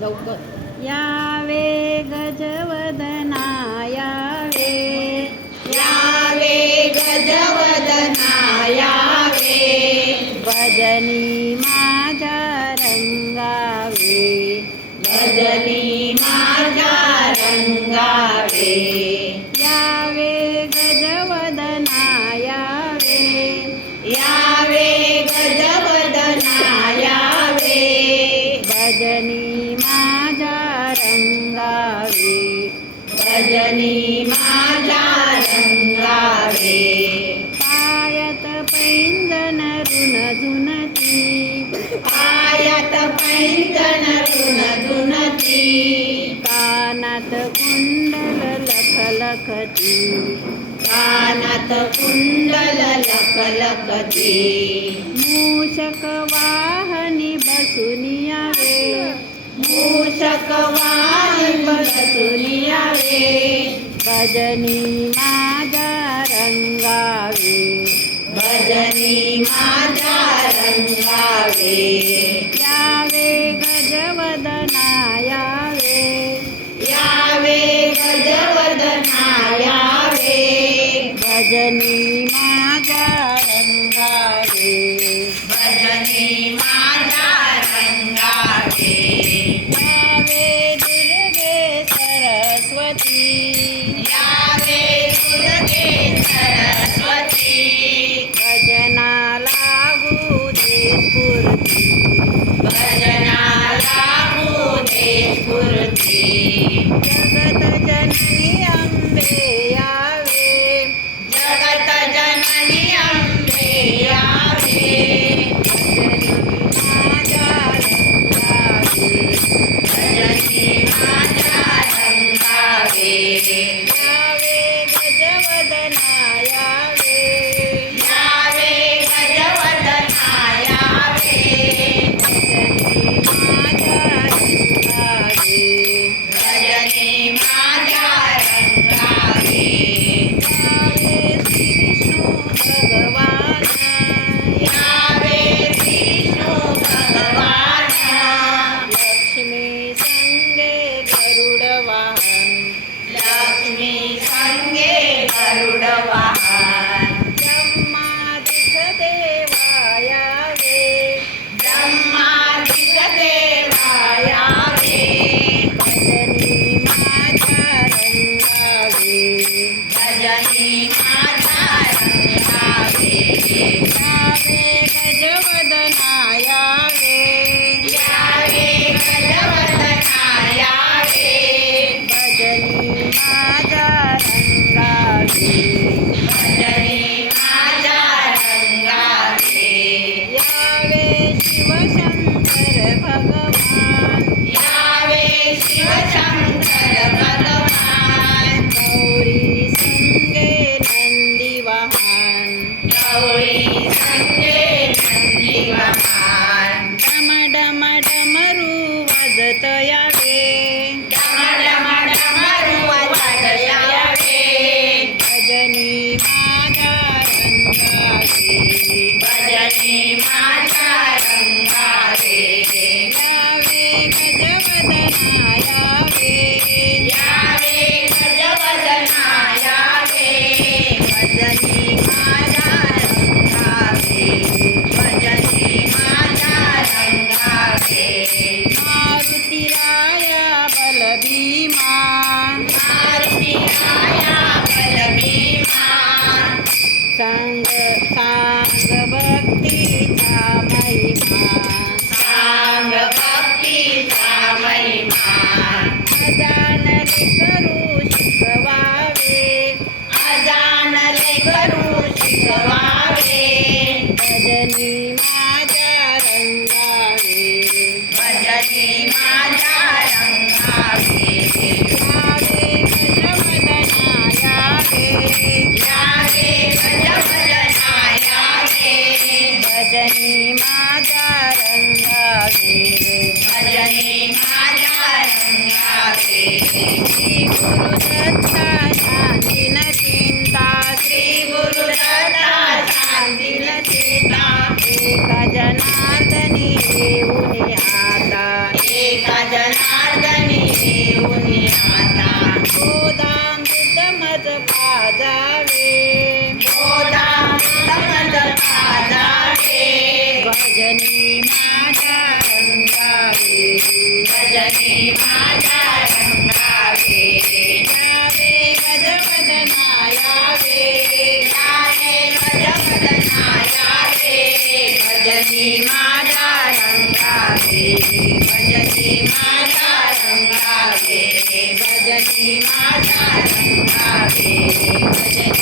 लवकर. यावे गजवदना यावे यावे गजवदना यावे भजनी माझ्या भजनी माझ्या रंगावे. पायत पैंजन ऋण झुनती पायात पैंजण ऋण धुनती. कानात कुंडल लखलखती कानात कुंडल लखलखती मूषक वाहनी बसून यावे मूषक यावे भजनी माझ्या रंगावे। भजनी माझ्या रंगावे। Jaga janani भजनी माझ्या रंगावे यावे गजवदना यावे यावे गजवदना यावे भजनी माझ्या रंगावे भजनी माझ्या रंगावे यावे माझ्या रंगावे भजनी माझ्या रंगावे यावे गजवदना यावे यावे गजवदना यावे भजनी माझ्या रंगावे भजनी माझ्या रंगावे श्री येऊन आता. एक जनार्दनी येऊन आता. गोदामृत मज पाजावे. गोदामृत पाजावे. भजनी भजनी माता रंगावे भजनी माता रंगावे भजनी